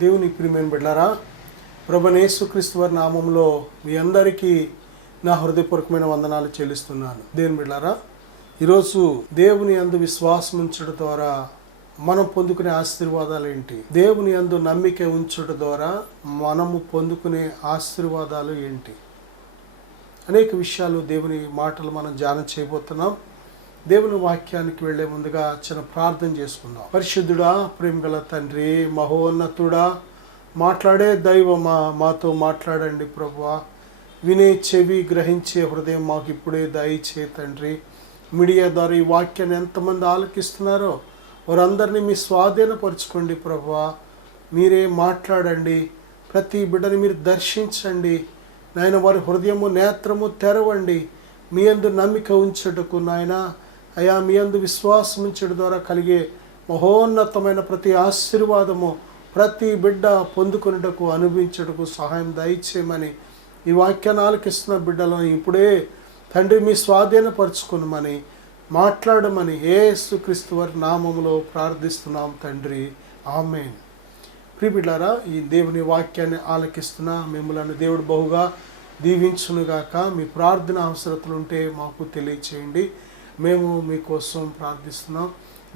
దేవుని ప్రియమైన బిడ్డలారా, ప్రభువైన యేసుక్రీస్తు వారి నామంలో మీ అందరికీ నా హృదయపూర్వకమైన వందనాలు చెల్లిస్తున్నాను. దేవుని బిడ్డలారా, ఈరోజు దేవుని యందు విశ్వాసం ఉంచడం ద్వారా మనం పొందుకునే ఆశీర్వాదాలు ఏంటి? దేవుని యందు నమ్మిక ఉంచడం ద్వారా మనము పొందుకునే ఆశీర్వాదాలు ఏంటి? అనేక విషయాలు దేవుని మాటలు మనం ధ్యానం చేయబోతున్నాం. దేవుని వాక్యానికి వెళ్లే ముందుగా చిన్న ప్రార్థన చేసుకుందాం. పరిశుద్ధుడా, ప్రేమగల తండ్రి, మహోన్నతుడా, మాట్లాడే దైవమా, మాతో మాట్లాడండి ప్రభువా. వినే చెవి, గ్రహించే హృదయం మాకు ఇప్పుడే దయచే తండ్రి. మీడియా ద్వారా ఈ వాక్యాన్ని ఎంతమంది ఆలకిస్తున్నారో వారందరినీ మీ స్వాధీనపరచుకోండి ప్రభువా. మీరే మాట్లాడండి, ప్రతి బిడ్డని మీరు దర్శించండి నాయన. వారి హృదయము నేత్రము తెరవండి. మీ యందు నమ్మిక ఉంచుటకు నాయన అయా, మీ యందు విశ్వాసం ఉంచడం ద్వారా కలిగే మహోన్నతమైన ప్రతి ఆశీర్వాదము ప్రతి బిడ్డ పొందుకున్నటకు, అనుభవించుటకు సహాయం దయచేయమని ఈ వాక్యాన్ని ఆలకిస్తున్న బిడ్డలను ఇప్పుడే తండ్రి మీ స్వాధీనపరచుకునమని, మాట్లాడమని యేసుక్రీస్తు వారి నామములో ప్రార్థిస్తున్నాం తండ్రి, ఆమేన్. ప్రియ బిడ్డలారా, ఈ దేవుని వాక్యాన్ని ఆలకిస్తున్న మిమ్మల్ని దేవుడు బహుగా దీవించునుగాక. మీ ప్రార్థన అవసరతలు ఉంటే మాకు తెలియచేయండి, మేము మీకోసం ప్రార్థిస్తున్నాం.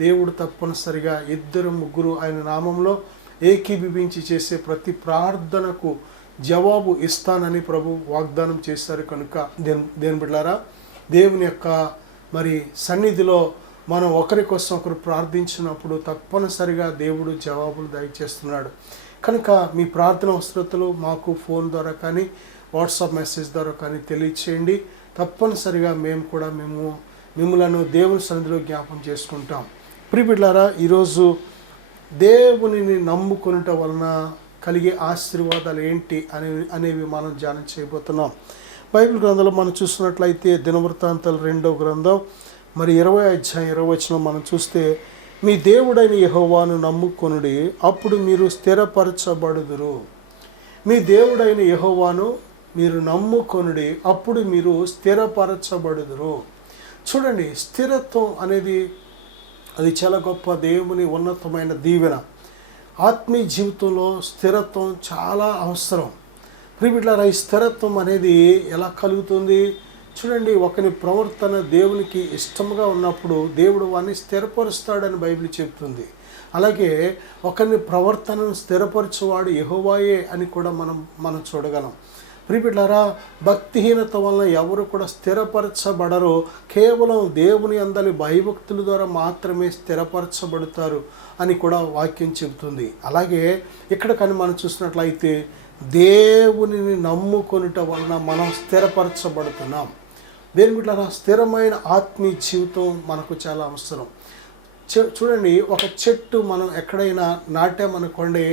దేవుడు తప్పనిసరిగా 2-3 ఆయన నామంలో ఏకీభవించి చేసే ప్రతి ప్రార్థనకు జవాబు ఇస్తానని ప్రభు వాగ్దానం చేశారు. కనుక దేవుని బిడ్డలారా, దేవుని యొక్క మరి సన్నిధిలో మనం ఒకరి కోసం ఒకరు ప్రార్థించినప్పుడు తప్పనిసరిగా దేవుడు జవాబులు దయచేస్తున్నాడు. కనుక మీ ప్రార్థన అవసరతలు మాకు ఫోన్ ద్వారా కానీ వాట్సాప్ మెసేజ్ ద్వారా కానీ తెలియచేయండి. తప్పనిసరిగా మేము మిమ్మలను దేవుని సన్నిధిలో జ్ఞాపం చేసుకుంటాం. ప్రియ బిడ్డలారా, ఈరోజు దేవునిని నమ్ముకొనుట వలన కలిగే ఆశీర్వాదాలు ఏంటి అనేవి మనం ధ్యానం చేయబోతున్నాం. బైబిల్ గ్రంథంలో మనం చూసినట్లయితే దినవృత్తాంతాలు 2వ గ్రంథం మరి 20వ అధ్యాయం 20వ వచనం మనం చూస్తే, మీ దేవుడైన యెహోవాను నమ్ముకొనుడి, అప్పుడు మీరు స్థిరపరచబడుదురు. మీ దేవుడైన యెహోవాను మీరు నమ్ముకొనుడి, అప్పుడు మీరు స్థిరపరచబడుదురు. చూడండి, స్థిరత్వం అనేది అది చాలా గొప్ప దేవుని ఉన్నతమైన దీవెన. ఆత్మీయ జీవితంలో స్థిరత్వం చాలా అవసరం. ప్రియ బిడ్డలారా, ఈ స్థిరత్వం అనేది ఎలా కలుగుతుంది? చూడండి, ఒకని ప్రవర్తన దేవునికి ఇష్టంగా ఉన్నప్పుడు దేవుడు వారిని స్థిరపరుస్తాడని బైబిల్ చెప్తుంది. అలాగే ఒకరిని ప్రవర్తనను స్థిరపరచువాడు యెహోవాయే అని కూడా మనం చూడగలం. ప్రియ బిడ్డలారా, భక్తిహీనత వలన ఎవరు కూడా స్థిరపరచబడరు. కేవలం దేవుని అందలి భయభక్తుల ద్వారా మాత్రమే స్థిరపరచబడతారు అని కూడా వాక్యం చెబుతుంది. అలాగే ఇక్కడ కానీ మనం చూసినట్లయితే దేవునిని నమ్ముకొనుట వలన మనం స్థిరపరచబడుతున్నాం. దేని బిడ్డలారా, స్థిరమైన ఆత్మీయ జీవితం మనకు చాలా అవసరం. చూడండి, ఒక చెట్టు మనం ఎక్కడైనా నాటామనుకోండి,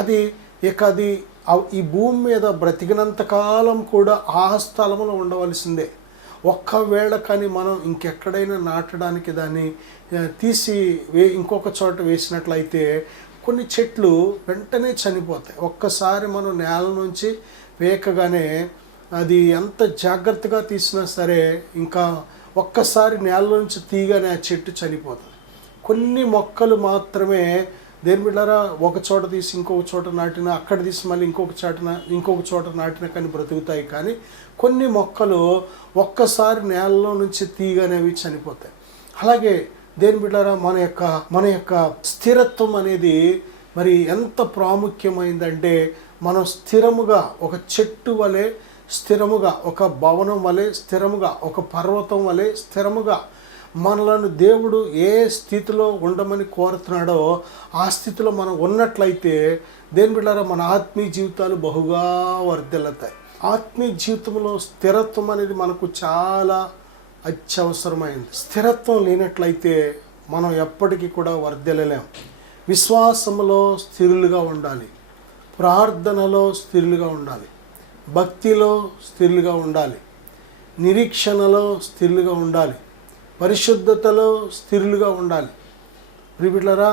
అది ఈ భూమి మీద బ్రతికినంత కాలం కూడా ఆ స్థలంలో ఉండవలసిందే. ఒక్కవేళ కానీ మనం ఇంకెక్కడైనా నాటడానికి దాన్ని తీసి ఇంకొక చోట వేసినట్లయితే కొన్ని చెట్లు వెంటనే చనిపోతాయి. ఒక్కసారి మనం నేల నుంచి వేయకగానే అది ఎంత జాగ్రత్తగా తీసినా సరే ఇంకా ఒక్కసారి నేల నుంచి తీయగానే ఆ చెట్టు చనిపోతుంది. కొన్ని మొక్కలు మాత్రమే దేని బిడ్డలారా, ఒక చోట తీసి ఇంకొక చోట నాటినా, అక్కడ తీసి మళ్ళీ ఇంకొక చోట నాటినా కానీ బ్రతుకుతాయి. కానీ కొన్ని మొక్కలు ఒక్కసారి నేలలో నుంచి తీయగానే అవి చనిపోతాయి. అలాగే దేని బిడ్డలారా, మన యొక్క స్థిరత్వం అనేది మరి ఎంత ప్రాముఖ్యమైందంటే, మనం స్థిరముగా ఒక చెట్టు వలె స్థిరముగా, ఒక భవనం వలె స్థిరముగా, ఒక పర్వతం వలె స్థిరముగా మనలను దేవుడు ఏ స్థితిలో ఉండమని కోరుతున్నాడో ఆ స్థితిలో మనం ఉన్నట్లయితే దేని బిడ్డలారా, మన ఆత్మీయ జీవితాలు బహుగా వర్ధిల్లుతాయి. ఆత్మీయ జీవితంలో స్థిరత్వం అనేది మనకు చాలా అత్యవసరమైంది. స్థిరత్వం లేనట్లయితే మనం ఎప్పటికీ కూడా వర్ధిల్లలేం. విశ్వాసములో స్థిరులుగా ఉండాలి, ప్రార్థనలో స్థిరులుగా ఉండాలి, భక్తిలో స్థిరులుగా ఉండాలి, నిరీక్షణలో స్థిరులుగా ఉండాలి, పరిశుద్ధతలో స్థిరులుగా ఉండాలి. ప్రియ బిడ్డలారా,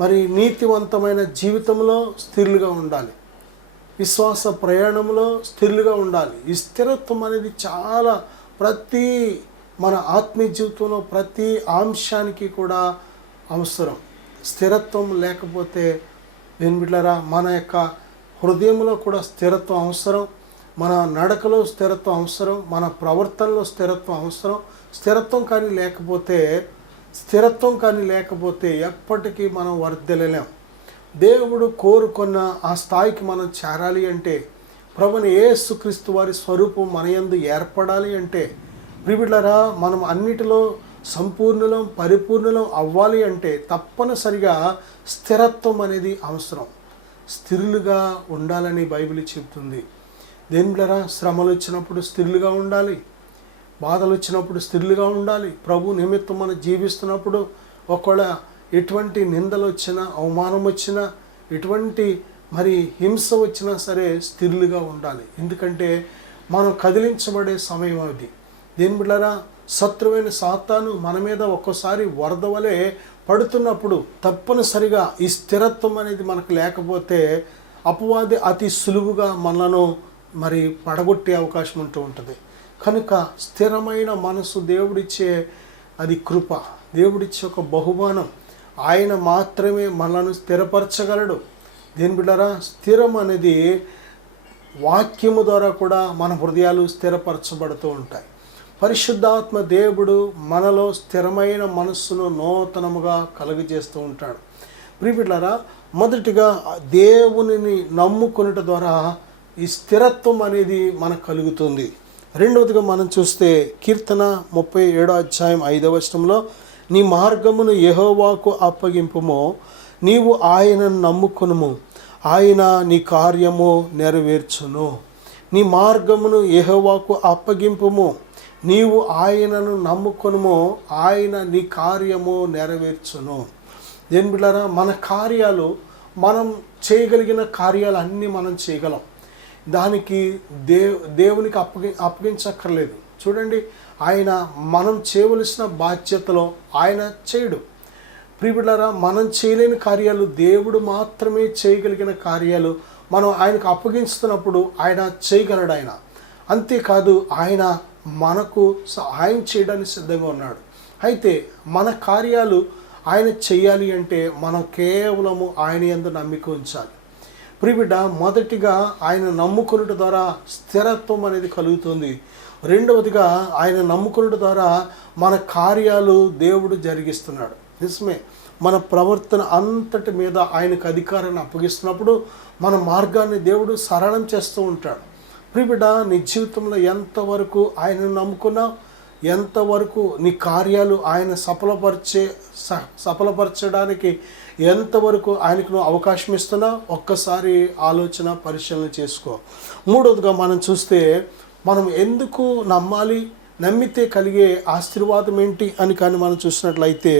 మరి నీతివంతమైన జీవితంలో స్థిరులుగా ఉండాలి, విశ్వాస ప్రయాణంలో స్థిరులుగా ఉండాలి. ఈ స్థిరత్వం అనేది చాలా మన ఆత్మీయ జీవితంలో ప్రతి అంశానికి కూడా అవసరం. స్థిరత్వం లేకపోతే దేని బిడ్డలారా, మన యొక్క హృదయంలో కూడా స్థిరత్వం అవసరం, మన నడకలో స్థిరత్వం అవసరం, మన ప్రవర్తనలో స్థిరత్వం అవసరం. స్థిరత్వం కానీ లేకపోతే ఎప్పటికీ మనం వర్ధిల్లలేం. దేవుడు కోరుకున్న ఆ స్థాయికి మనం చేరాలి అంటే, ప్రభువైన యేసుక్రీస్తు వారి స్వరూపం మన యందు ఏర్పడాలి అంటే, ప్రియబిడ్డలారా, మనం అన్నిటిలో సంపూర్ణులం పరిపూర్ణులం అవ్వాలి అంటే తప్పనిసరిగా స్థిరత్వం అనేది అవసరం. స్థిరులుగా ఉండాలని బైబిల్ చెబుతుంది. దేని బిడ్డలారా, శ్రమలు వచ్చినప్పుడు స్థిరులుగా ఉండాలి, బాధలు వచ్చినప్పుడు స్థిరులుగా ఉండాలి. ప్రభు నిమిత్తం మనం జీవిస్తున్నప్పుడు ఒకవేళ ఎటువంటి నిందలు వచ్చినా, అవమానం వచ్చినా, ఎటువంటి హింస వచ్చినా సరే స్థిరులుగా ఉండాలి. ఎందుకంటే మనం కదిలించబడే సమయం అది. దేని బిడ్డలారా, శత్రువైన సాతాను మన మీద ఒక్కోసారి వరద వలె పడుతున్నప్పుడు తప్పనిసరిగా ఈ స్థిరత్వం అనేది మనకు లేకపోతే అపవాది అతి సులువుగా మనలను పడగొట్టే అవకాశం ఉంటూ ఉంటుంది. కనుక స్థిరమైన మనసు దేవుడిచ్చే అది కృప, దేవుడిచ్చే ఒక బహుమానం. ఆయన మాత్రమే మనలను స్థిరపరచగలడు. దేని బిడ్డలారా, స్థిరం అనేది వాక్యము ద్వారా కూడా మన హృదయాలు స్థిరపరచబడుతూ ఉంటాయి. పరిశుద్ధాత్మ దేవుడు మనలో స్థిరమైన మనస్సును నూతనముగా కలుగజేస్తూ ఉంటాడు. ప్రియ బిడ్డలారా, మొదటిగా దేవునిని నమ్ముకొనుట ద్వారా ఈ స్థిరత్వం అనేది మనకు కలుగుతుంది. రెండవదిగా మనం చూస్తే కీర్తన 37:5 నీ మార్గమును యెహోవాకు అప్పగింపుము, నీవు ఆయనను నమ్ముకొనుము, ఆయన నీ కార్యము నెరవేర్చును. నీ మార్గమును యెహోవాకు అప్పగింపుము, నీవు ఆయనను నమ్ముకొనుము, ఆయన నీ కార్యము నెరవేర్చును. దేని బిడ్డలారా, మన కార్యాలు, మనం చేయగలిగిన కార్యాలు అన్నీ మనం చేయగలం. దానికి దేవునికి అప్పగించక్కర్లేదు. చూడండి, ఆయన మనం చేయవలసిన బాధ్యతలో ఆయన చేయడు. ప్రియ బిడ్డలారా, మనం చేయలేని కార్యాలు, దేవుడు మాత్రమే చేయగలిగిన కార్యాలు మనం ఆయనకు అప్పగిస్తున్నప్పుడు ఆయన చేయగలడు. ఆయన అంతేకాదు, ఆయన మనకు సహాయం చేయడానికి సిద్ధంగా ఉన్నాడు. అయితే మన కార్యాలు ఆయన చేయాలి అంటే మనం కేవలము ఆయన యందు నమ్మిక ఉంచాలి. ప్రియబిడ్డ, మొదటిగా ఆయన నమ్ముకొనుట ద్వారా స్థిరత్వం అనేది కలుగుతుంది. రెండవదిగా ఆయన నమ్ముకొనుట ద్వారా మన కార్యాలు దేవుడు జరిగిస్తున్నాడు. నిజమే, మన ప్రవర్తన అంతటి మీద ఆయనకు అధికారాన్ని అప్పగిస్తున్నప్పుడు మన మార్గాన్ని దేవుడు సరళం చేస్తూ ఉంటాడు. ప్రియబిడ్డ, నీ జీవితంలో ఎంతవరకు ఆయనను నమ్ముకున్నావు, ఎంతవరకు నీ కార్యాలు ఆయన సఫలపరచడానికి ఎంతవరకు ఆయనకు నువ్వు అవకాశం ఇస్తున్నావు, ఒక్కసారి పరిశీలన చేసుకో. మూడవదిగా మనం చూస్తే, మనం ఎందుకు నమ్మాలి, నమ్మితే కలిగే ఆశీర్వాదం ఏంటి అని కానీ మనం చూసినట్లయితే,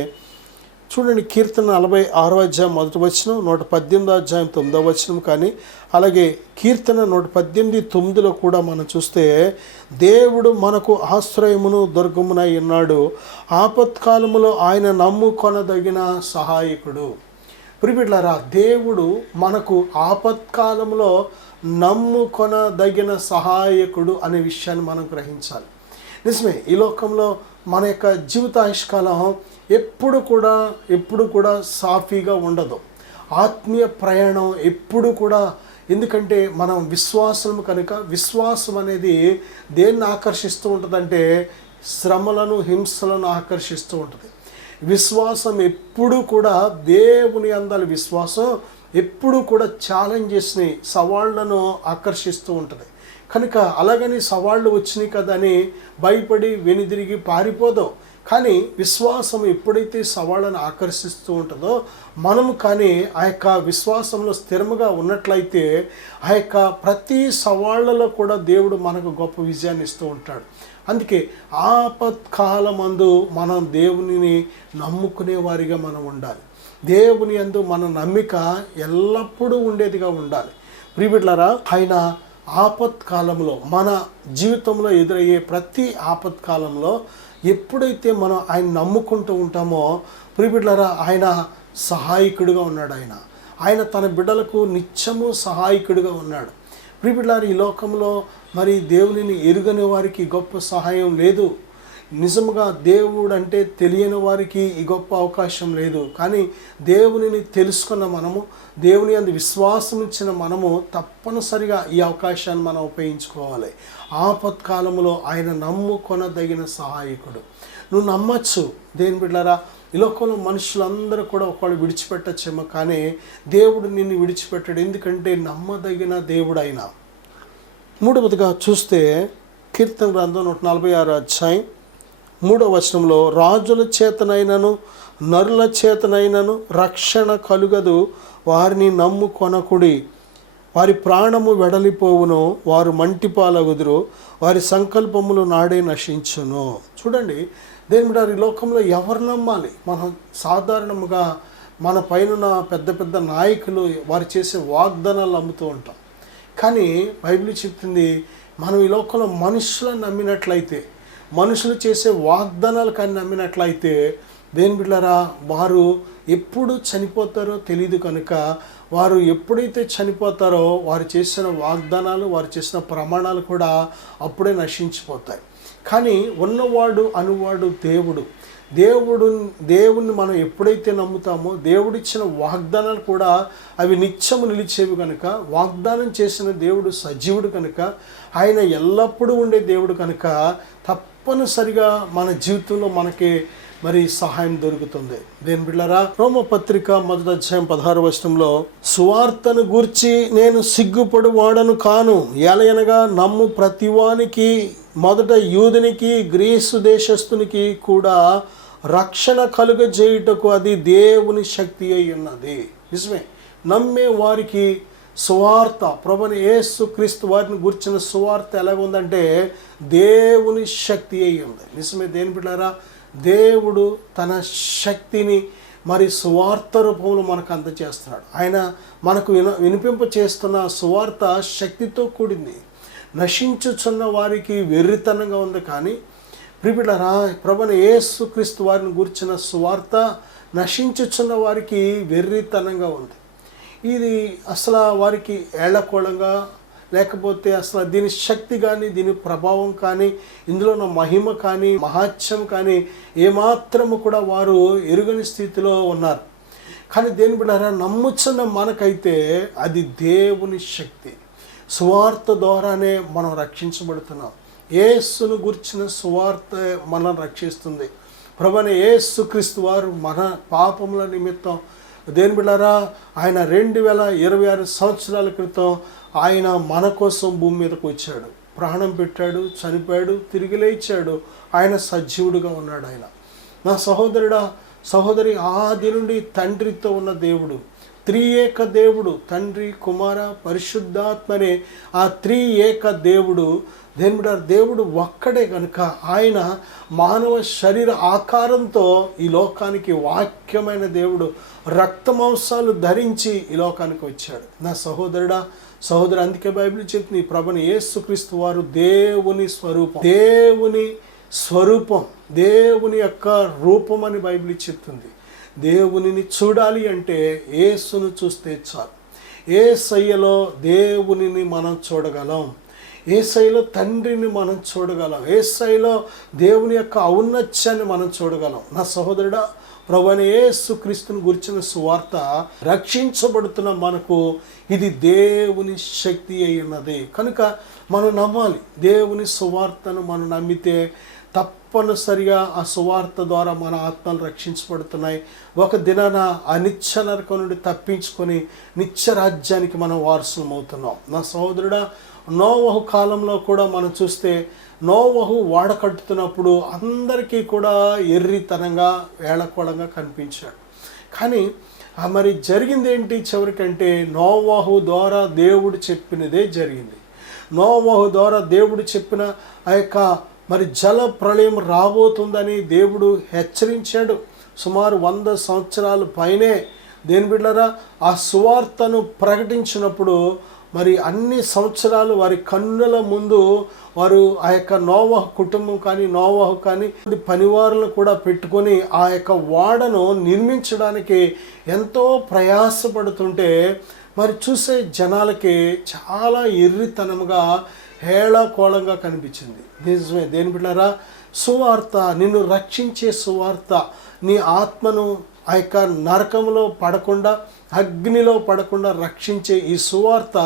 చూడండి, కీర్తన 46:1 118:9 కానీ అలాగే కీర్తన 118:9 కూడా మనం చూస్తే, దేవుడు మనకు ఆశ్రయమును దుర్గమునై ఉన్నాడు, ఆపత్కాలములో ఆయన నమ్ముకొనదగిన సహాయకుడు. ప్రియబిడ్డలారా, దేవుడు మనకు ఆపత్కాలంలో నమ్ముకొనదగిన సహాయకుడు అనే విషయాన్ని మనం గ్రహించాలి. నిజమే, ఈ లోకంలో మన యొక్క జీవితాయుష్కాలం ఎప్పుడు కూడా సాఫీగా ఉండదు. ఆత్మీయ ప్రయాణం ఎప్పుడు కూడా, ఎందుకంటే మనం విశ్వాసం కనుక, విశ్వాసం అనేది దేన్ని ఆకర్షిస్తూ ఉంటుందంటే శ్రమలను, హింసలను ఆకర్షిస్తూ ఉంటుంది. విశ్వాసం ఎప్పుడు కూడా దేవుని అందాల విశ్వాసం ఎప్పుడు కూడా ఛాలెంజెస్ని, సవాళ్లను ఆకర్షిస్తూ ఉంటుంది. కనుక అలాగని సవాళ్ళు వచ్చినాయి కదా అని భయపడి వెనుదిరిగి పారిపోదాం. కానీ విశ్వాసం ఎప్పుడైతే సవాళ్ళను ఆకర్షిస్తూ ఉంటుందో, మనము కానీ ఆ యొక్క విశ్వాసంలో స్థిరముగా ఉన్నట్లయితే ఆ యొక్క ప్రతి సవాళ్ళలో కూడా దేవుడు మనకు గొప్ప విజయాన్ని ఇస్తూ ఉంటాడు. అందుకే ఆపత్కాలమందు మనం దేవునిని నమ్ముకునే వారిగా మనం ఉండాలి. దేవుని యందు మన నమ్మిక ఎల్లప్పుడూ ఉండేదిగా ఉండాలి. ప్రియబిడ్డలారా, ఆయన ఆపత్కాలంలో, మన జీవితంలో ఎదురయ్యే ప్రతి ఆపత్కాలంలో ఎప్పుడైతే మనం ఆయన నమ్ముకుంటూ ఉంటామో, ప్రియబిడ్డలారా, ఆయన సహాయకుడిగా ఉన్నాడు. ఆయన తన బిడ్డలకు నిత్యము సహాయకుడిగా ఉన్నాడు. ప్రియబిడ్డలారా, ఈ లోకంలో దేవునిని ఎరుగని వారికి గొప్ప సహాయం లేదు. నిజముగా దేవుడు అంటే తెలియని వారికి ఈ గొప్ప అవకాశం లేదు. కానీ దేవునిని తెలుసుకున్న మనము, దేవుని యందు విశ్వాసం ఇచ్చిన మనము తప్పనిసరిగా ఈ అవకాశాన్ని మనం ఉపయోగించుకోవాలి. ఆపత్కాలంలో ఆయన నమ్ముకొనదగిన సహాయకుడు. నువ్వు నమ్మచ్చు దేవుని బిడ్డలారా. ఈ లోకంలో మనుషులందరూ కూడా ఒకళ్ళు విడిచిపెట్టచ్చేమో, కానీ దేవుడు నిన్ను విడిచిపెట్టాడు. ఎందుకంటే నమ్మదగిన దేవుడు ఆయన. మూడవదిగా చూస్తే కీర్తన గ్రంథం 146 అధ్యాయం 3వ వచనంలో, రాజుల చేతనైనను నరుల చేతనైనను రక్షణ కలుగదు, వారిని నమ్ముకొనకుడి. వారి ప్రాణము వెడలిపోవును, వారు మంటిపాలగుదురు, వారి సంకల్పములు నాడే నశించును. చూడండి దేని బిడ్డ, ఈ లోకంలో ఎవరు నమ్మాలి? మనం సాధారణంగా మన పైన పెద్ద పెద్ద నాయకులు వారు చేసే వాగ్దానాలు నమ్ముతూ ఉంటాం. కానీ బైబిల్ చెప్తుంది, మనం ఈ లోకంలో మనుషులను నమ్మినట్లయితే, మనుషులు చేసే వాగ్దానాలు కానీ నమ్మినట్లయితే దేని బిడ్డలారా, వారు ఎప్పుడు చనిపోతారో తెలియదు. కనుక వారు ఎప్పుడైతే చనిపోతారో వారు చేసిన వాగ్దానాలు, వారు చేసిన ప్రమాణాలు కూడా అప్పుడే నశించిపోతాయి. కానీ ఉన్నవాడు అనువాడు దేవుడిని మనం ఎప్పుడైతే నమ్ముతామో, దేవుడిచ్చిన వాగ్దానాలు కూడా అవి నిత్యము నిలిచేవి కనుక, వాగ్దానం చేసిన దేవుడు సజీవుడు కనుక, ఆయన ఎల్లప్పుడూ ఉండే దేవుడు కనుక తప్పనిసరిగా మన జీవితంలో మనకి మరి సహాయం దొరుకుతుంది. దేని బిడ్డలారా, రోమపత్రిక 1వ అధ్యాయం 16వ వచనంలో, సువార్తను గూర్చి నేను సిగ్గుపడు వాడను కాను, ఎలయనగా నమ్ము ప్రతివానికి, మొదట యూదునికి గ్రీసు దేశస్థునికి కూడా రక్షణ కలుగజేయుటకు అది దేవుని శక్తి అయి ఉన్నది. నిజమే, నమ్మే వారికి సువార్త, ప్రభువైన యేసుక్రీస్తు వారిని గురించిన సువార్త ఎలాగ ఉందంటే దేవుని శక్తి అయి ఉంది. నిజమే దేని బిడ్డలారా, దేవుడు తన శక్తిని మరి సువార్త రూపంలో మనకు అందజేస్తున్నాడు. ఆయన మనకు వినిపింప చేస్తున్న సువార్త శక్తితో కూడింది. నశించుచున్న వారికి వెర్రితనంగా ఉంది. కానీ ప్రియులారా, ప్రభువైన యేసుక్రీస్తు వారిని గురించిన సువార్త నశించుచున్న వారికి వెర్రితనంగా ఉంది. ఇది అసలు వారికి ఏళ్లకోళంగా, లేకపోతే అసలు దీని శక్తి కానీ, దీని ప్రభావం కానీ, ఇందులో ఉన్న మహిమ కానీ, మహాత్యం కానీ ఏమాత్రము కూడా వారు ఎరుగని స్థితిలో ఉన్నారు. కానీ దేని బిడ్డలారా, నమ్ముచున్న మనకైతే అది దేవుని శక్తి. సువార్త ద్వారానే మనం రక్షించబడుతున్నాం. యేసును గురించిన సువార్త మనల్ని రక్షిస్తుంది. ప్రభువైన యేసుక్రీస్తు వారు మన పాపముల నిమిత్తం దేని బిడ్డలారా, ఆయన 2026 సంవత్సరాల క్రితం ఆయన మన కోసం భూమి మీదకు వచ్చాడు, ప్రాణం పెట్టాడు, చనిపోయాడు, తిరిగి లేచాడు. ఆయన సజీవుడుగా ఉన్నాడు. ఆయన నా సహోదరుడా, సహోదరి, ఆది నుండి తండ్రితో ఉన్న దేవుడు, త్రియేక దేవుడు, తండ్రి, కుమార, పరిశుద్ధాత్మనే ఆ త్రియేక దేవుడు. దేవుడు ఒక్కడే కనుక ఆయన మానవ శరీర ఆకారంతో ఈ లోకానికి, వాక్యమైన దేవుడు రక్తమాంసాలు ధరించి ఈ లోకానికి వచ్చాడు. నా సహోదరుడా, సహోదరు, అందుకే బైబిల్ చెప్తుంది, ప్రభువైన యేసుక్రీస్తు వారు దేవుని స్వరూపం, దేవుని యొక్క రూపం అని బైబిల్ చెప్తుంది. దేవునిని చూడాలి అంటే యేసును చూస్తే చాలు. యేసయ్యలో దేవునిని మనం చూడగలం, యేసయ్యలో తండ్రిని మనం చూడగలం, యేసయ్యలో దేవుని యొక్క ఔన్నత్యాన్ని మనం చూడగలం. నా సహోదరుడా, ప్రభువైన యేసుక్రీస్తుని గురించిన సువార్త రక్షించబడుతున్న మనకు ఇది దేవుని శక్తి అయి ఉన్నది. కనుక మనం నమ్మాలి. దేవుని సువార్తను మనం నమ్మితే తప్పనిసరిగా ఆ సువార్త ద్వారా మన ఆత్మలు రక్షించబడుతున్నాయి. ఒక దినాన ఆ నిత్య నరకం నుండి తప్పించుకొని నిత్య రాజ్యానికి మనం వారసులం అవుతున్నాం. నా సహోదరుడా, నోవహు కాలంలో కూడా మనం చూస్తే నోవహు వాడ కట్టుతున్నప్పుడు అందరికీ కూడా ఎర్రితనంగా, వేళకోళంగా కనిపించాడు. కానీ మరి జరిగింది ఏంటి చివరికంటే, నోవహు ద్వారా దేవుడు చెప్పినదే జరిగింది. నోవహు ద్వారా దేవుడు చెప్పిన ఆ యొక్క మరి జల ప్రళయం రాబోతుందని దేవుడు హెచ్చరించాడు. సుమారు 100 సంవత్సరాల పైనే దేని బిడ్డలారా, ఆ సువార్తను ప్రకటించినప్పుడు మరి అన్ని సంవత్సరాలు వారి కన్నుల ముందు వారు ఆ యొక్క నోవహు కుటుంబం కానీ, నోవహు కానీ పనివారులను కూడా పెట్టుకొని ఆ యొక్క వాడను నిర్మించడానికి ఎంతో ప్రయాసపడుతుంటే మరి చూసే జనాలకి చాలా ఎర్రితనంగా, హేళకోళంగా కనిపించింది. నిజమే దేని బిడ్డలారా, సువార్త, నిన్ను రక్షించే సువార్త, నీ ఆత్మను ఆ యొక్క నరకంలో పడకుండా, అగ్నిలో పడకుండా రక్షించే ఈ సువార్త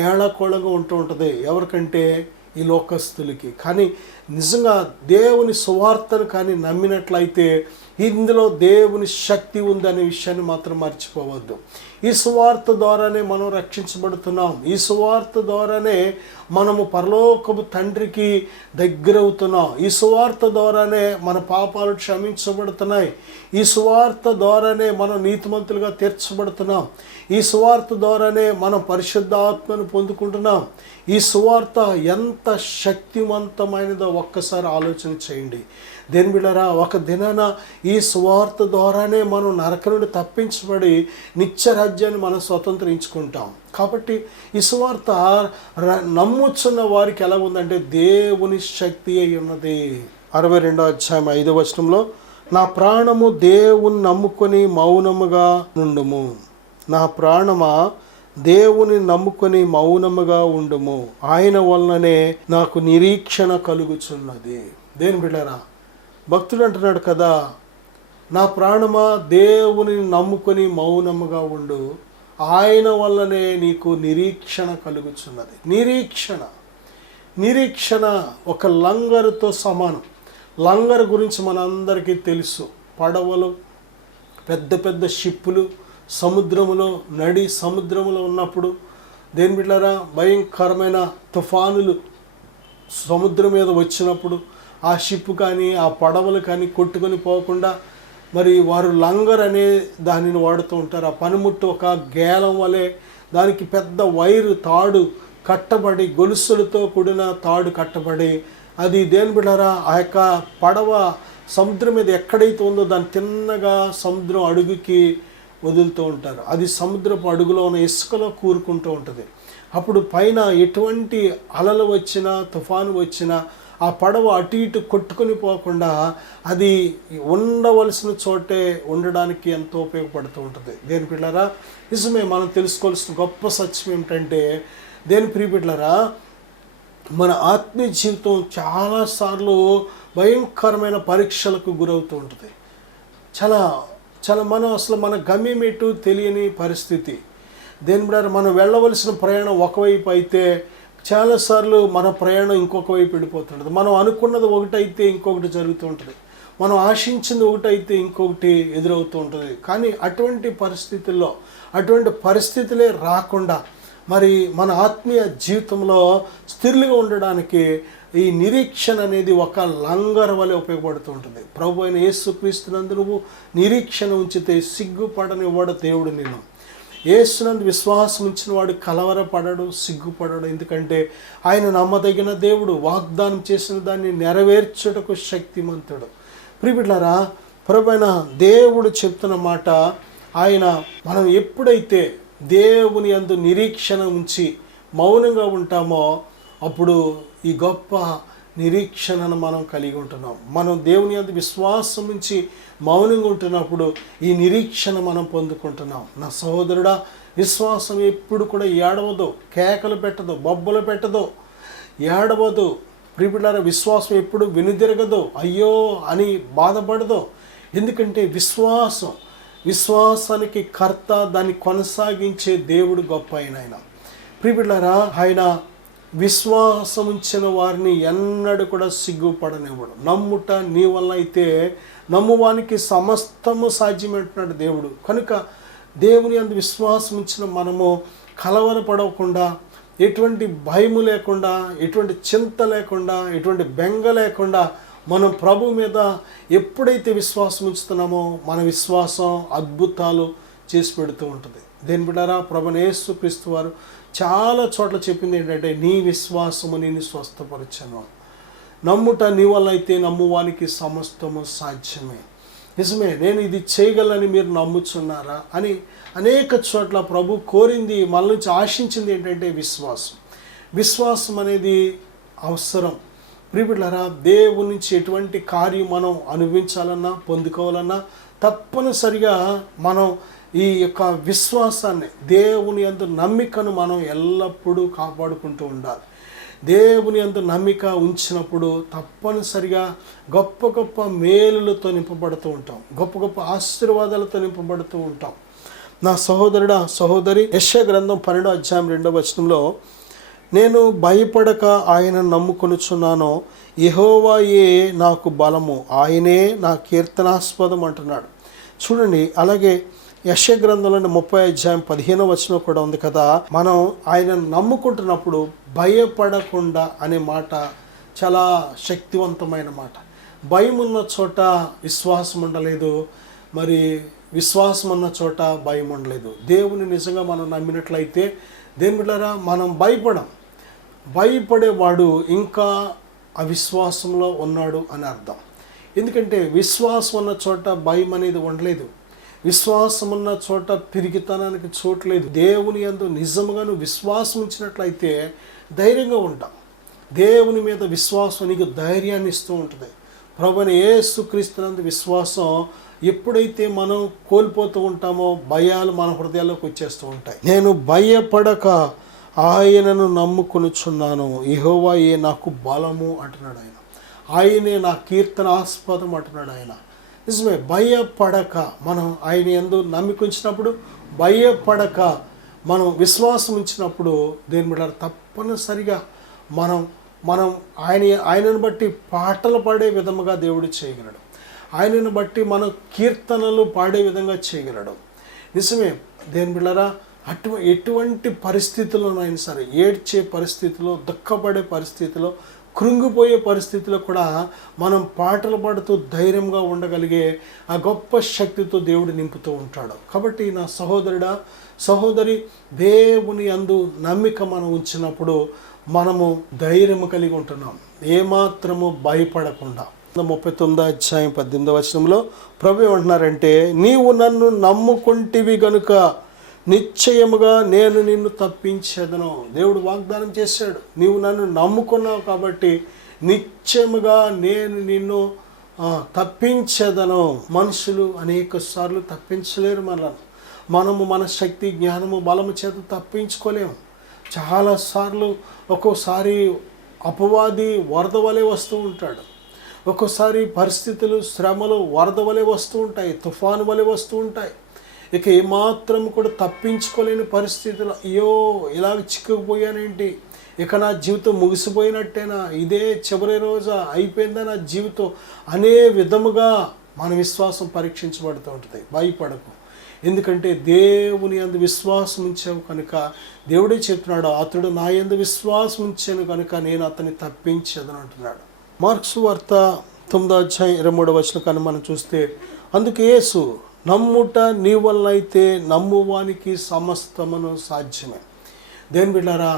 ఏళకోళంగా ఉంటూ ఉంటుంది. ఎవరికంటే ఈ లోకస్తులకి. కానీ నిజంగా దేవుని సువార్తను కానీ నమ్మినట్లయితే ఇందులో దేవుని శక్తి ఉందనే విషయాన్ని మాత్రం మర్చిపోవద్దు. ఈ సువార్త ద్వారానే మనం రక్షించబడుతున్నాం. ఈ సువార్త ద్వారానే మనము పరలోకపు తండ్రికి దగ్గరవుతున్నాం. ఈ సువార్త ద్వారానే మన పాపాలు క్షమించబడుతున్నాయి. ఈ సువార్త ద్వారానే మనం నీతిమంతులుగా తీర్చబడుతున్నాం. ఈ సువార్త ద్వారానే మనం పరిశుద్ధాత్మను పొందుకుంటున్నాం. ఈ సువార్త ఎంత శక్తివంతమైనదో ఒక్కసారి ఆలోచన చేయండి. దేని బిడ్డలారా, ఒక దినాన ఈ సువార్త ద్వారానే మనం నరకం నుండి తప్పించబడి నిత్య రాజ్యాన్ని మనం స్వతంత్రించుకుంటాం. కాబట్టి ఈ సువార్త నమ్ముచున్న వారికి ఎలా ఉందంటే దేవుని శక్తి అయి ఉన్నది. 62వ అధ్యాయం 5వ వచనంలో, నా ప్రాణము దేవుని నమ్ముకొని మౌనముగా నుండుము. నా ప్రాణమా దేవుని నమ్ముకొని మౌనముగా ఉండుము. ఆయన వలననే నాకు నిరీక్షణ కలుగుచున్నది. దేని బిడ్డలారా, భక్తుడు అంటున్నాడు కదా, నా ప్రాణమా దేవుని నమ్ముకొని మౌనముగా ఉండు, ఆయన వల్లనే నీకు నిరీక్షణ కలుగుచున్నది. నిరీక్షణ ఒక లంగరుతో సమానం. లంగరు గురించి మనందరికీ తెలుసు. పడవలు, పెద్ద పెద్ద షిప్పులు సముద్రములో ఉన్నప్పుడు దేని బిడ్డలారా, భయంకరమైన తుఫానులు సముద్రం మీద వచ్చినప్పుడు ఆ షిప్ కానీ ఆ పడవలు కానీ కొట్టుకొని పోకుండా మరి వారు లంగర్ అనే దానిని వాడుతూ ఉంటారు. ఆ పనిముట్టు ఒక గేలం వలె, దానికి పెద్ద వైరు తాడు కట్టబడి, గొలుసులతో కూడిన తాడు కట్టబడి, అది దేని బిడ్డలారా ఆ యొక్క పడవ సముద్రం మీద ఎక్కడైతే ఉందో దాన్ని తిన్నగా సముద్రం అడుగుకి వదులుతూ ఉంటారు. అది సముద్రపు అడుగులో ఉన్న ఇసుకలో కూరుకుంటూ ఉంటుంది. అప్పుడు పైన ఎటువంటి అలలు వచ్చినా, తుఫాను వచ్చినా ఆ పడవ అటు ఇటు కొట్టుకొని పోకుండా అది ఉండవలసిన చోటే ఉండడానికి ఎంతో ఉపయోగపడుతూ ఉంటుంది. దేని బిడ్డలారా, నిజమే, మనం తెలుసుకోవాల్సిన గొప్ప సత్యం ఏమిటంటే, దేని ప్రియ బిడ్డలారా, మన ఆత్మీయ జీవితం చాలాసార్లు భయంకరమైన పరీక్షలకు గురవుతూ ఉంటుంది. చాలా మనం అసలు మన గమ్యం ఏంటో తెలియని పరిస్థితి. దేని బిడ్డలారా, మనం వెళ్ళవలసిన ప్రయాణం ఒకవైపు అయితే చాలాసార్లు మన ప్రయాణం ఇంకొక వైపు వెళ్ళిపోతుంటుంది. మనం అనుకున్నది ఒకటైతే ఇంకొకటి జరుగుతూ ఉంటుంది. మనం ఆశించింది ఒకటైతే ఇంకొకటి ఎదురవుతూ ఉంటుంది. కానీ అటువంటి పరిస్థితులే రాకుండా మరి మన ఆత్మీయ జీవితంలో స్థిరంగా ఉండడానికి ఈ నిరీక్షణ అనేది ఒక లంగర్ వలె ఉపయోగపడుతూ ఉంటుంది. ప్రభు అయిన యేసుక్రీస్తునందు నువ్వు నిరీక్షణ ఉంచితే సిగ్గుపడనివ్వడు దేవుడు నిన్ను. యేసునందు విశ్వాసం ఉంచిన వాడు కలవరపడడు, సిగ్గుపడడు. ఎందుకంటే ఆయన నమ్మదగిన దేవుడు, వాగ్దానం చేసిన దాన్ని నెరవేర్చుటకు శక్తిమంతుడు. ప్రియబిడ్డలారా, ప్రభువైన దేవుడు చెప్తున్న మాట, ఆయన మనం ఎప్పుడైతే దేవుని యందు నిరీక్షణ ఉంచి మౌనంగా ఉంటామో అప్పుడు ఈ గొప్ప నిరీక్షణను మనం కలిగి ఉంటున్నాం. మనం దేవుని యందు విశ్వాసం ఉంచి మౌనంగా ఉంటున్నప్పుడు ఈ నిరీక్షణ మనం పొందుకుంటున్నాం. నా సహోదరుడా, విశ్వాసం ఎప్పుడు కూడా ఏడవదు, కేకలు పెట్టదు, బొబ్బలు పెట్టదు, ఏడవదు. ప్రియబిడ్డలారా, విశ్వాసం ఎప్పుడు వెనుదిరగదు, అయ్యో అని బాధపడదు. ఎందుకంటే విశ్వాసానికి కర్త, దాన్ని కొనసాగించే దేవుడు గొప్ప ఆయన. ప్రియబిడ్డలారా, ఆయన విశ్వాసం ఉంచిన వారిని ఎన్నడూ కూడా సిగ్గుపడనివ్వడు. నమ్ముట నీ వల్ల అయితే నమ్మువానికి సమస్తము సాధ్యమంటున్నాడు దేవుడు. కనుక దేవుని యందు విశ్వాసం ఉంచిన మనము కలవరపడకుండా, ఎటువంటి భయము లేకుండా, ఎటువంటి చింత లేకుండా, ఎటువంటి బెంగ లేకుండా మనం ప్రభు మీద ఎప్పుడైతే విశ్వాసం ఉంచుతున్నామో మన విశ్వాసం అద్భుతాలు చేసి పెడుతూ ఉంటుంది. దేని బిడ్డారా, ప్రభువైన యేసుక్రీస్తు వారు చాలా చోట్ల చెప్పింది ఏంటంటే, నీ విశ్వాసము నిన్ను స్వస్థపరచను. నమ్ముట నీ వల్ల అయితే నమ్మువానికి సమస్తము సాధ్యమే. నిజమే, నేను ఇది చేయగలని మీరు నమ్ముచున్నారా అని అనేక చోట్ల ప్రభు కోరింది, మన నుంచి ఆశించింది ఏంటంటే విశ్వాసం అనేది అవసరం. ప్రియబిడ్డలారా, దేవుని నుంచి ఎటువంటి కార్యం మనం అనుభవించాలన్నా, పొందుకోవాలన్నా తప్పనిసరిగా మనం ఈ యొక్క విశ్వాసాన్ని, దేవుని యందు నమ్మికను మనం ఎల్లప్పుడూ కాపాడుకుంటూ ఉండాలి. దేవుని యందు నమ్మిక ఉంచినప్పుడు తప్పనిసరిగా గొప్ప గొప్ప మేలులతో నింపబడుతూ ఉంటాం, గొప్ప గొప్ప ఆశీర్వాదాలతో నింపబడుతూ ఉంటాం. నా సహోదరుడా సహోదరి, యెషయా గ్రంథం 12వ అధ్యాయం 2వ వచనంలో, నేను భయపడక ఆయన నమ్ముకొనుచున్నాను, యెహోవాయే నాకు బలము, ఆయనే నా కీర్తనాస్పదం అంటున్నాడు. చూడండి, అలాగే యెషయా గ్రంథంలోని 30వ అధ్యాయం 15వ వచనం కూడా ఉంది కదా, మనం ఆయన నమ్ముకుంటున్నప్పుడు భయపడకుండా అనే మాట చాలా శక్తివంతమైన మాట. భయం ఉన్న చోట విశ్వాసం ఉండలేదు, మరి విశ్వాసం ఉన్న చోట భయం ఉండలేదు. దేవుని నిజంగా మనం నమ్మినట్లయితే దేని బిడ్డలారా, మనం భయపడేవాడు ఇంకా అవిశ్వాసంలో ఉన్నాడు అని అర్థం. ఎందుకంటే విశ్వాసం ఉన్న చోట భయం అనేది ఉండలేదు, విశ్వాసం ఉన్న చోట పిరికితనానికి చోట్లేదు. దేవుని యందు నిజంగాను విశ్వాసం ఉంచినట్లయితే ధైర్యంగా ఉంటాం. దేవుని మీద విశ్వాసం నీకు ధైర్యాన్ని ఇస్తూ ఉంటుంది. ప్రభువైన యేసుక్రీస్తునందు విశ్వాసం ఎప్పుడైతే మనం కోల్పోతూ ఉంటామో భయాలు మన హృదయాల్లోకి వచ్చేస్తూ ఉంటాయి. నేను భయపడక ఆయనను నమ్ముకొనుచున్నాను, యెహోవాయే నాకు బలము అంటున్నాడు ఆయన, ఆయనే నా కీర్తనాస్పదం అంటున్నాడు ఆయన. నిజమే, భయపడక మనం ఆయన యందు నమ్మిక ఉంచినప్పుడు, భయపడక మనం విశ్వాసం ఉంచినప్పుడు దేని బిడ్డ తప్పనిసరిగా మనం ఆయనను బట్టి పాటలు పాడే విధముగా దేవుడు చేయగలడు. ఆయనను బట్టి మనం కీర్తనలు పాడే విధంగా చేయగలడు. నిజమే దేని బిడ్డలారా, ఎటువంటి పరిస్థితుల్లోనైనా సరే, ఏడ్చే పరిస్థితిలో, దుఃఖపడే పరిస్థితిలో, కృంగిపోయే పరిస్థితిలో కూడా మనం పాటలు పాడుతూ ధైర్యంగా ఉండగలిగే ఆ గొప్ప శక్తితో దేవుడు నింపుతూ ఉంటాడు. కాబట్టి నా సహోదరుడా సహోదరి, దేవుని యందు నమ్మిక మనం ఉంచినప్పుడు మనము ధైర్యము కలిగి ఉంటున్నాం, ఏమాత్రము భయపడకుండా. 39వ అధ్యాయం 18వ వచనంలో ప్రభు ఏమంటున్నారంటే, నీవు నన్ను నమ్ముకొంటివి గనుక నిశ్చయముగా నేను నిన్ను తప్పించేదను. దేవుడు వాగ్దానం చేశాడు, నీవు నన్ను నమ్ముకున్నావు కాబట్టి నిశ్చయముగా నేను నిన్ను తప్పించేదను. మనుషులు అనేక సార్లు తప్పించలేరు మనము మన శక్తి, జ్ఞానము, బలము చేత తప్పించుకోలేము. చాలాసార్లు ఒక్కోసారి అపవాది వరద వలె వస్తూ ఉంటాడు, ఒక్కోసారి పరిస్థితులు, శ్రమలు వరద వలె వస్తూ ఉంటాయి, తుఫాను వలె వస్తూ ఉంటాయి. ఇక ఏమాత్రం కూడా తప్పించుకోలేని పరిస్థితులు, అయ్యో ఇలాగ చిక్కుకుపోయానేంటి, ఇక నా జీవితం ముగిసిపోయినట్టేనా, ఇదే చివరి రోజా, అయిపోయిందా నా జీవితం అనే విధముగా మన విశ్వాసం పరీక్షించబడుతూ ఉంటుంది. భయపడకు, ఎందుకంటే దేవుని యందు విశ్వాసం ఉంచావు కనుక దేవుడే చెప్తున్నాడు, అతడు నా యందు విశ్వాసం ఉంచాను కనుక నేను అతన్ని తప్పించేదని అంటున్నాడు. మార్క్సు వార్త 9వ అధ్యాయం 23వ వచనం కానీ మనం చూస్తే, అందుకు యేసు, నమ్ముట నీ వల్ల అయితే నమ్మువానికి సమస్తమును సాధ్యమే. దేని బిడ్డారా,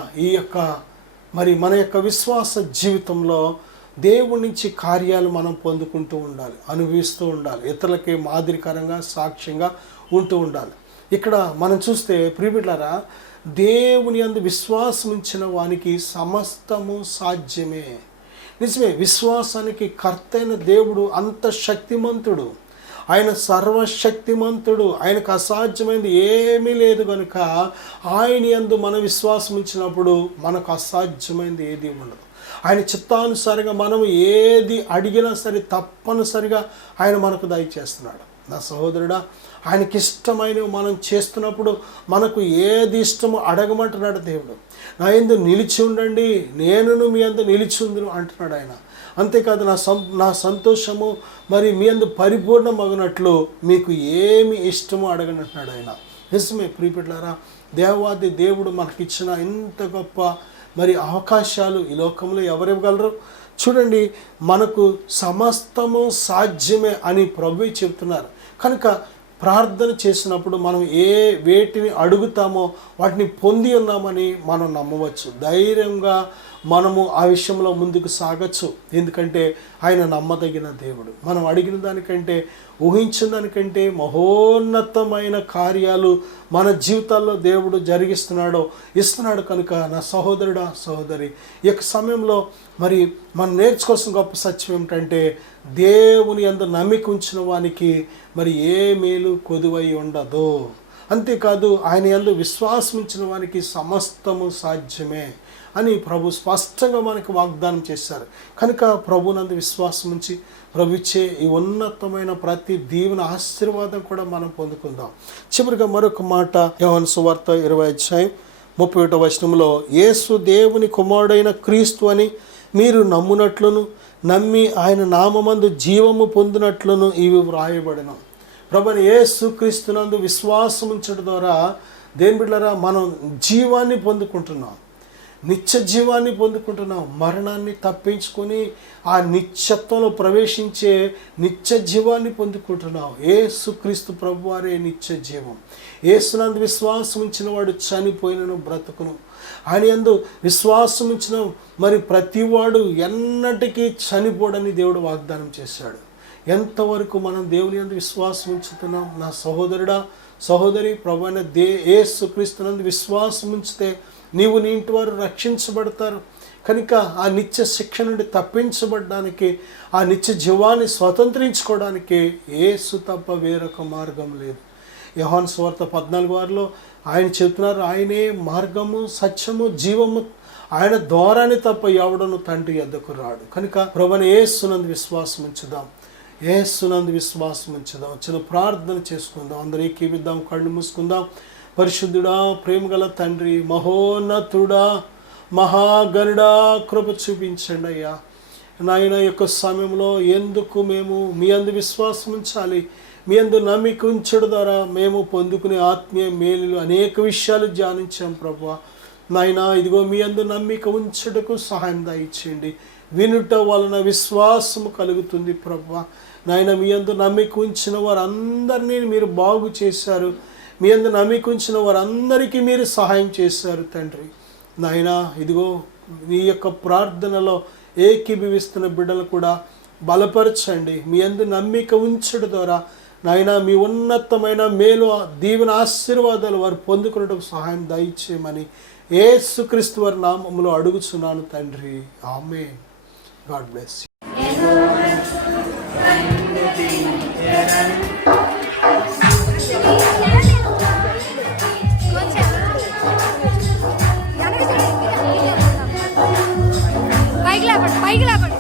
మన యొక్క విశ్వాస జీవితంలో దేవుడి నుంచి కార్యాలు మనం పొందుకుంటూ ఉండాలి, అనుభవిస్తూ ఉండాలి, ఇతరులకి మాదిరికరంగా సాక్ష్యంగా ఉంటూ ఉండాలి. ఇక్కడ మనం చూస్తే ప్రియబిడ్డలారా, దేవుని యందు విశ్వాసం ఉంచిన వానికి సమస్తము సాధ్యమే. నిజమే, విశ్వాసానికి కర్తైన దేవుడు అంత శక్తిమంతుడు, ఆయన సర్వశక్తిమంతుడు, ఆయనకు అసాధ్యమైనది ఏమీ లేదు కనుక ఆయన యందు మన విశ్వాసం ఉంచినప్పుడు మనకు అసాధ్యమైనది ఏది ఉండదు. ఆయన చిత్తానుసారంగా మనం ఏది అడిగినా సరే తప్పనిసరిగా ఆయన మనకు దయచేస్తున్నాడు. నా సహోదరుడా, ఆయనకి ఇష్టమైనవి మనం చేస్తున్నప్పుడు మనకు ఏది ఇష్టమో అడగమంటున్నాడు దేవుడు. నా యందు నిలిచి ఉండండి, నేను మీ యందు నిలిచి ఉందును అంటున్నాడు ఆయన. అంతేకాదు, నా సంతోషము మరి మీ యందు పరిపూర్ణమగినట్లు మీకు ఏమి ఇష్టమో అడగని అంటున్నాడు ఆయన. నిజమే ప్రియబిడ్డలారా, దేవాది దేవుడు మనకిచ్చిన ఇంత గొప్ప మరి అవకాశాలు ఈ లోకంలో ఎవరు ఇవ్వగలరు? చూడండి, మనకు సమస్తము సాధ్యమే అని ప్రభువే చెప్తున్నారు కనుక ప్రార్థన చేసినప్పుడు మనం వేటిని అడుగుతామో వాటిని పొంది ఉన్నామని మనం నమ్మవచ్చు. ధైర్యంగా మనము ఆ విషయంలో ముందుకు సాగచ్చు. ఎందుకంటే ఆయన నమ్మదగిన దేవుడు. మనం అడిగిన దానికంటే, ఊహించిన దానికంటే మహోన్నతమైన కార్యాలు మన జీవితాల్లో దేవుడు ఇస్తున్నాడు కనుక నా సహోదరుడా సహోదరి, ఈ యొక్క సమయంలో మరి మనం నేర్చుకోవాల్సిన గొప్ప సత్యం ఏమిటంటే, దేవుని యందు నమ్మిక ఉంచిన వానికి మరి ఏ మేలు కొదువై ఉండదు. అంతేకాదు ఆయన యందు విశ్వాసం ఉంచిన వారికి సమస్తము సాధ్యమే అని ప్రభు స్పష్టంగా మనకు వాగ్దానం చేశారు. కనుక ప్రభునందు విశ్వాసం ఉంచి ప్రభుచ్చే ఈ ఉన్నతమైన ప్రతి దీవెన ఆశీర్వాదం కూడా మనం పొందుకుందాం. చివరిగా మరొక మాట, యోహాను సువార్త 20:31 యేసు దేవుని కుమారుడైన క్రీస్తు అని మీరు నమ్మునట్లును నమ్మి ఆయన నామమందు జీవము పొందినట్లును ఇవి వ్రాయబడిన. ప్రభువైన యేసు క్రీస్తునందు విశ్వాసం ఉంచడం ద్వారా దేని బిడ్డలారా మనం జీవాన్ని పొందుకుంటున్నాం, నిత్య జీవాన్ని పొందుకుంటున్నాం. మరణాన్ని తప్పించుకొని ఆ నిత్యత్వంలో ప్రవేశించే నిత్య జీవాన్ని పొందుకుంటున్నాం. యేసుక్రీస్తు ప్రభువారే నిత్య జీవం. యేసునందు విశ్వాసం ఉంచిన వాడు చనిపోయినను బ్రతుకును. ఆయన యందు విశ్వాసం ఉంచిన మరి ప్రతివాడు ఎన్నటికీ చనిపోడని దేవుడు వాగ్దానం చేశాడు. ఎంతవరకు మనం దేవుని యందు విశ్వాసం ఉంచుతున్నాం? నా సహోదరుడా సహోదరి, ప్రభువైన యేసుక్రీస్తునందు విశ్వాసం ఉంచితే నీవు నీ ఇంటి వారు రక్షించబడతారు. కనుక ఆ నిత్య శిక్ష నుండి తప్పించబడడానికి, ఆ నిత్య జీవాన్ని స్వతంత్రించుకోవడానికి యేసు తప్ప వేరొక మార్గం లేదు. యోహాను సువార్త 14:6 ఆయన చెప్తున్నారు, ఆయనే మార్గము సత్యము జీవము, ఆయన ద్వారానే తప్ప ఎవడను తండ్రి యొద్దకు రాడు. కనుక ప్రభువైన యేసునందు విశ్వాసం ఉంచుదాం, యేసునందు విశ్వాసం ఉంచుదాం. చిన్న ప్రార్థన చేసుకుందాం, అందరూ ఏకీవిద్దాం, కళ్ళు మూసుకుందాం. పరిశుద్ధుడా, ప్రేమగల తండ్రి, మహోన్నతుడా, మహాగణుడా, కృప చూపించండి అయ్యా. నాయన యొక్క సమయంలో ఎందుకు మేము మీ అందు విశ్వాసం ఉంచాలి, మీ అందు నమ్మిక ఉంచడం ద్వారా మేము పొందుకునే ఆత్మీయ మేలులు అనేక విషయాలు ధ్యానించాం ప్రభువా. నాయన ఇదిగో మీ అందు నమ్మిక ఉంచుటకు సహాయం దయచేయండి. వినుట వలన విశ్వాసము కలుగుతుంది ప్రభువా. నాయన మీ అందు నమ్మిక ఉంచిన వారందరినీ మీరు బాగు చేశారు, మీ అందు నమ్మిక ఉంచిన వారందరికీ మీరు సహాయం చేశారు తండ్రి. నాయన ఇదిగో మీ యొక్క ప్రార్థనలో ఏకీభవిస్తున్న బిడ్డలు కూడా బలపరచండి. మీ అందు నమ్మిక ఉంచడం ద్వారా నాయన మీ ఉన్నతమైన మేలు దీవెన ఆశీర్వాదాలు వారు పొందుకున్నట్టు సహాయం దయచేయమని యేసుక్రీస్తు వారి నామములో అడుగుచున్నాను తండ్రి, ఆమేన్. God bless you. పైకి లేపండి.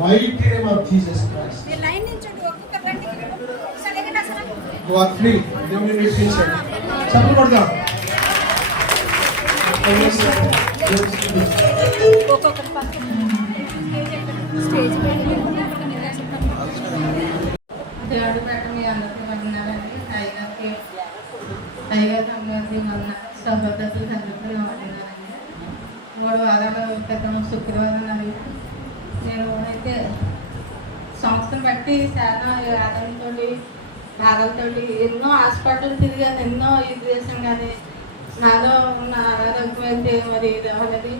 Mighty name of Jesus Christ. You are free. దేవుని విడిపించండి. చప్పట్లు కొడదాం. దేవుడి పెట్ట మీ అందరికీ వందనాలండి. టైగర్ అందరికీ సహోదరులకు అందరికీ వందనాలండి. 3 వారాల క్రితం శుక్రవారం నేను అయితే సంస్థను బట్టి చాలా బాధలతో ఎన్నో హాస్పిటల్ తిరిగాను, ఎన్నో ఇది చేసాం, కానీ నాలో ఉన్న ఆరోగ్యం అయితే మరి ఇది అవ్వలేదు.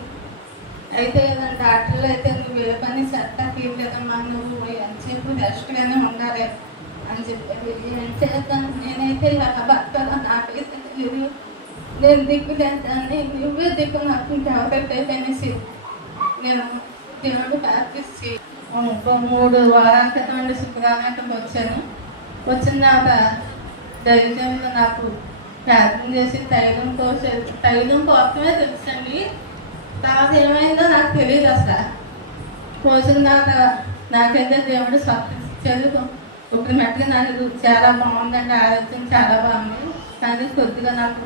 అయితే డాక్టర్లు అయితే నువ్వు ఏ పని సెట్ తీయలేదమ్మా, నువ్వు ఎంతసేపు రెస్ట్గానే ఉండాలి అని చెప్పారు. ఏం చేద్దాను, నేనైతే ఇలా బతకాల నాకైతే తెలియదు, నేను దిక్కు లేదాన్ని, నువ్వే దిక్కు నాకు ఇంకెవరైతే అనేసి నేను దేవుడు ప్రార్థించి 3 వారాల క్రితం శుక్రవారం వచ్చాను. వచ్చిన తర్వాత దైవజంలో నాకు ప్రార్థన చేసి తైలం కోసమే తెలుసండి. తర్వాత ఏమైందో నాకు తెలియదు అసలు. పోసిన తర్వాత నాకైతే దేవుడు చదువు ఇప్పుడు మట్టిగా నాకు చాలా బాగుందండి, ఆరోగ్యం చాలా బాగుంది. కానీ కొద్దిగా నాకు